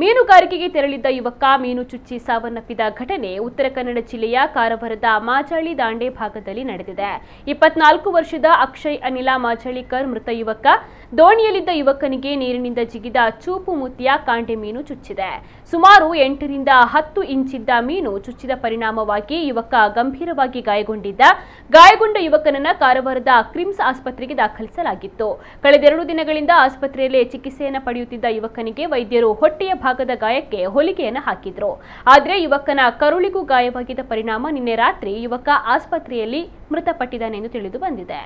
ಮೀನುಗಾರಿಕೆಗೆ ತೆರಳಿದ್ದ ಯುವಕ ಮೀನು ಚುಚ್ಚಿ ಸಾವನ್ನಪ್ಪಿದ ಘಟನೆ ಉತ್ತರ ಕನ್ನಡ ಜಿಲ್ಲೆಯ ಕಾರವಾರದ ಮಾಜಾಳಿ ದಾಂಡೆ ಭಾಗದಲ್ಲಿ ನಡೆದಿದೆ. 24 ವರ್ಷದ ಅಕ್ಷಯ್ ಅನಿಲ ಮಾಜಾಳಿಕರ್ ಮೃತ ಯುವಕ. ದೋಣಿಯಲ್ಲಿದ್ದ ಯುವಕನಿಗೆ ನೀರಿನಿಂದ ಜಿಗಿದ ಚೂಪು ಮುತ್ತಿಯ ಕಾಂಡೆ ಮೀನು ಚುಚ್ಚಿದೆ. ಸುಮಾರು 8 ರಿಂದ 10 ಇಂಚಿದ್ದ ಮೀನು ಚುಚ್ಚಿದ ಪರಿಣಾಮವಾಗಿ ಯುವಕ ಗಂಭೀರವಾಗಿ ಗಾಯಗೊಂಡಿದ್ದ. ಗಾಯಗೊಂಡ ಯುವಕನನ್ನ ಕಾರವಾರದ ಕ್ರಿಮ್ಸ್ ಆಸ್ಪತ್ರೆಗೆ ದಾಖಲಿಸಲಾಗಿತ್ತು. ಕಳೆದ 2 ದಿನಗಳಿಂದ ಆಸ್ಪತ್ರೆಯಲ್ಲಿ ಚಿಕಿತ್ಸೆಯನ್ನು ಪಡೆಯುತ್ತಿದ್ದ ಯುವಕನಿಗೆ ವೈದ್ಯರು ಹೊಟ್ಟೆಯ ಭಾಗದ ಗಾಯಕ್ಕೆ ಹೊಲಿಗೆಯನ್ನು ಹಾಕಿದ್ರು. ಆದರೆ ಯುವಕನ ಕರುಳಿಗೂ ಗಾಯವಾಗಿದ್ದ ಪರಿಣಾಮ ನಿನ್ನೆ ರಾತ್ರಿ ಯುವಕ ಆಸ್ಪತ್ರೆಯಲ್ಲಿ ಮೃತಪಟ್ಟಿದ್ದಾನೆಂದು ತಿಳಿದು ಬಂದಿದೆ.